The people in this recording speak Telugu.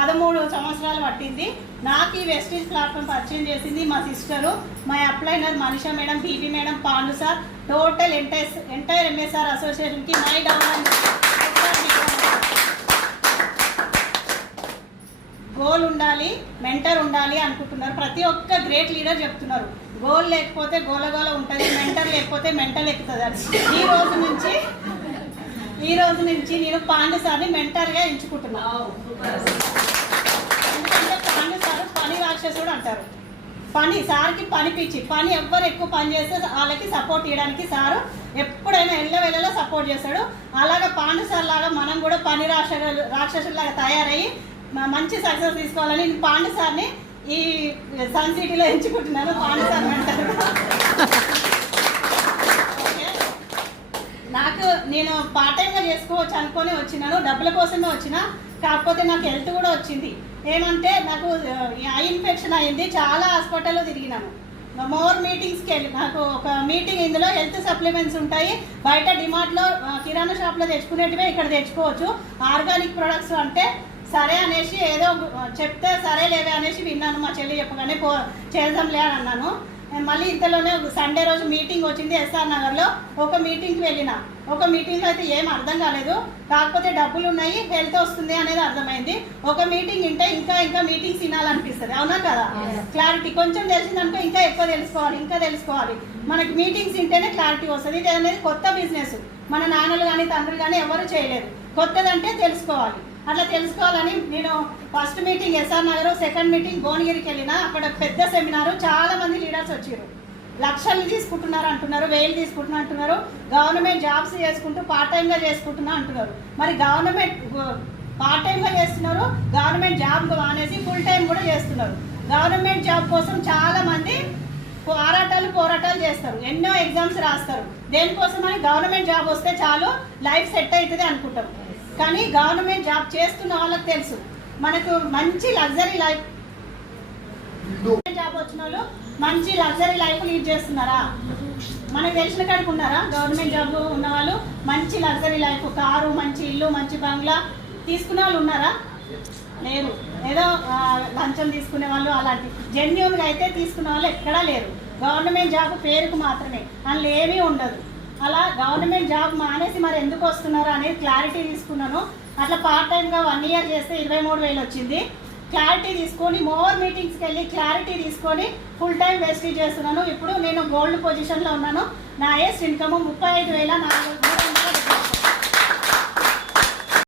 13 సంవత్సరాలు పట్టింది. నాకు ఈ వెస్టీజ్ ప్లాట్ఫామ్ పరిచయం చేసింది మా సిస్టరు, మా అప్లైనర్ Manisha madam, BB madam, Pandu sir, total entire MSR అసోసియేషన్కి మై డౌన్. గోల్ ఉండాలి, మెంటర్ ఉండాలి అనుకుంటున్నారు. ప్రతి ఒక్క గ్రేట్ లీడర్ చెప్తున్నారు, గోల్ లేకపోతే గోలగోల ఉంటుంది, మెంటర్ లేకపోతే మెంటల్ ఎక్కుతుంది. ఈ రోజు నుంచి నేను పాండు సార్ని మెంటర్గా ఎంచుకుంటున్నాను. ఎందుకంటే పాండు సార్ పని రాక్షసుడు అంటారు. సార్కి పని పిచ్చి, పని ఎవ్వరు ఎక్కువ పని చేస్తే వాళ్ళకి సపోర్ట్ చేయడానికి సారు ఎప్పుడైనా ఎల్లవేళలా సపోర్ట్ చేస్తాడు. అలాగే పాండు సార్ లాగా మనం కూడా పని రాక్షసులాగా తయారయ్యి మంచి సక్సెస్ తీసుకోవాలని నేను పాండు సార్ని ఈ సన్ సిటీలో ఎంచుకుంటున్నాను. Pandu sir mentor. నాకు నేను పార్ట్ టైంగా చేసుకోవచ్చు అనుకొని వచ్చినాను, డబ్బుల కోసమే వచ్చిన. కాకపోతే నాకు హెల్త్ కూడా వచ్చింది. ఏమంటే నాకు ఐ ఇన్ఫెక్షన్ అయింది, చాలా హాస్పిటల్లో తిరిగినాను. మోర్ మీటింగ్స్కి వెళ్ళి నాకు ఒక మీటింగ్, ఇందులో హెల్త్ సప్లిమెంట్స్ ఉంటాయి. బయట డిమార్ట్లో కిరాణా షాప్లో తెచ్చుకునేటివే ఇక్కడ తెచ్చుకోవచ్చు. ఆర్గానిక్ ప్రొడక్ట్స్ అంటే సరే అనేసి ఏదో చెప్తే సరే లేవే అనేసి విన్నాను. మా చెల్లి చెప్పగానే చేద్దాంలే అని అన్నాను. మళ్ళీ ఇంతలోనే సండే రోజు మీటింగ్ వచ్చింది ఎస్ఆర్ నగర్లో. ఒక మీటింగ్కి వెళ్ళిన, ఒక మీటింగ్ అయితే ఏం అర్థం కాలేదు. కాకపోతే డబ్బులు ఉన్నాయి, హెల్త్ వస్తుంది అనేది అర్థమైంది. ఒక మీటింగ్ వింటే ఇంకా మీటింగ్స్ వినాలనిపిస్తుంది, అవునా కదా? క్లారిటీ కొంచెం తెలిసిందనుకో ఇంకా ఎక్కువ తెలుసుకోవాలి. మనకి మీటింగ్స్ వింటేనే క్లారిటీ వస్తుంది. ఇది అనేది కొత్త బిజినెస్, మన నాన్నలు కానీ తండ్రులు కానీ ఎవరు చేయలేదు. కొత్తదంటే తెలుసుకోవాలి. అట్లా తెలుసుకోవాలని నేను first meeting SR Nagar, second meeting భువనగిరికి వెళ్ళిన. అక్కడ పెద్ద సెమినారు, చాలా మంది లీడర్స్ వచ్చారు. లక్షలు తీసుకుంటున్నారు అంటున్నారు, 1000 తీసుకుంటున్నారు అంటున్నారు. గవర్నమెంట్ జాబ్స్ చేసుకుంటూ పార్ట్ టైంగా చేసుకుంటున్నా అంటున్నారు. మరి గవర్నమెంట్ పార్ట్ టైంగా చేస్తున్నారు, గవర్నమెంట్ జాబ్ మానేసి ఫుల్ టైం కూడా చేస్తున్నారు. గవర్నమెంట్ జాబ్ కోసం చాలా మంది పోరాటాలు చేస్తారు, ఎన్నో ఎగ్జామ్స్ రాస్తారు. దేనికోసమని గవర్నమెంట్ జాబ్ వస్తే చాలు లైఫ్ సెట్ అవుతుంది అనుకుంటాం. కానీ గవర్నమెంట్ జాబ్ చేస్తున్న వాళ్ళకి తెలుసు మనకు మంచి లగ్జరీ లైఫ్. జాబ్ వచ్చిన వాళ్ళు మంచి లగ్జరీ లైఫ్ లీడ్ చేస్తున్నారా? మనకు తెలిసిన కాడికి ఉన్నారా? గవర్నమెంట్ జాబ్ ఉన్న వాళ్ళు మంచి లగ్జరీ లైఫ్, కారు, మంచి ఇల్లు, మంచి బంగ్లా తీసుకునే వాళ్ళు ఉన్నారా? లేరు. ఏదో లంచం తీసుకునే వాళ్ళు, అలాంటి జెన్యూన్గా అయితే తీసుకునే వాళ్ళు ఎక్కడా లేరు. గవర్నమెంట్ జాబ్ పేరుకు మాత్రమే, అందులో ఏమీ ఉండదు. అలా గవర్నమెంట్ జాబ్ మానేసి మరి ఎందుకు వస్తున్నారు అనేది క్లారిటీ తీసుకున్నాను. అట్లా పార్ట్ టైంగా 1 ఇయర్ చేస్తే 23,000 వచ్చింది. క్లారిటీ తీసుకొని మోర్ మీటింగ్స్కి వెళ్ళి క్లారిటీ తీసుకొని ఫుల్ టైం వెస్టీజ్ చేస్తున్నాను. ఇప్పుడు నేను గోల్డ్ పొజిషన్లో ఉన్నాను. నా ఏస్ ఇన్కమ్ 35,400.